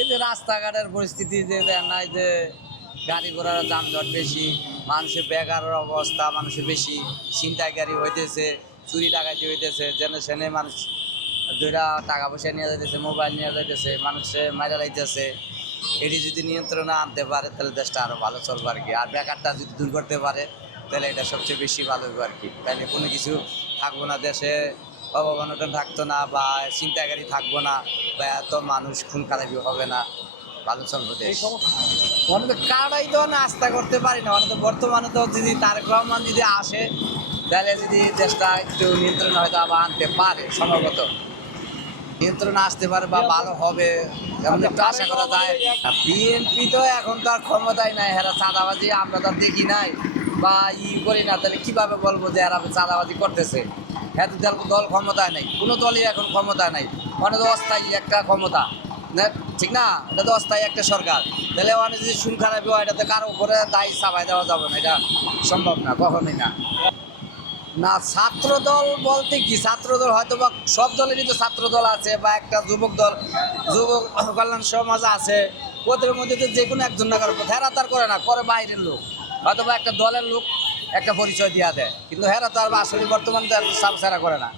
এই যে রাস্তাঘাটের পরিস্থিতি যে নাই যে গাড়ি ঘোড়ার যানজট বেশি, মানুষের বেকারের অবস্থা, মানুষের বেশি ছিনতাইকারী হইতেছে, চুরি ডাকাতি হইতেছে, যেন সেনে মানুষ দুইটা টাকা পয়সা নিয়ে যাইতেছে, মোবাইল নিয়ে যাইতেছে, মানুষে মাইরা লাইতেছে। এটি যদি নিয়ন্ত্রণে আনতে পারে তাহলে দেশটা আরো ভালো চলবে আর কি। আর বেকারটা যদি দূর করতে পারে তাহলে এটা সবচেয়ে বেশি ভালো হবে আর কি। তাহলে কোনো কিছু থাকবো না দেশে, অবমাননা থাকতো না, বা ছিনতাইকারী থাকবো না, বা এত মানুষ খুন খারাপি হবে না, ভালো চলবে দেশ। মানে তো কারাই তো আস্থা করতে পারি না, মানে তো বর্তমানে তো যদি তারেক রহমান যদি আসে তাহলে যদি দেশটা একটু নিয়ন্ত্রণ হয়তো আবার আনতে পারে, সম্ভবত নিয়ন্ত্রণ আসতে পারে বা ভালো হবে, এমন একটু আশা করা যায়। বিএনপি তো এখন তো আর ক্ষমতায় নাই, এরা চাঁদাবাজি আমরা তো আর দেখি নাই বা করি না, তাহলে কিভাবে বলবো যে এরা চাঁদাবাজি করতেছে? এত দল ক্ষমতায় নেই, কোনো দলই এখন ক্ষমতায় নাই, মানে তো অস্থায়ী একটা ক্ষমতা না, ঠিক না? এটা তো অস্থায়ী একটা সরকার। তাহলে অনেক যদি শুন খারাপি হয় এটাতে কারো উপরে দায়ী চাপাই দেওয়া যাবে না, এটা সম্ভব না, কখনোই না। না, ছাত্র দল বলতে কি, ছাত্র দল হয়তো বা সব দলেরই তো ছাত্র দল আছে, বা একটা যুবক দল, যুবক কল্যাণ সমাজ আছে, ওদের মধ্যে তো যে কোনো একজন না কারো, হেরা তার করে না, করে বাইরের লোক, হয়তো বা একটা দলের লোক একটা পরিচয় দিয়া দেয়, কিন্তু হেরা তার আসলে বর্তমানে সাবসারা করে না।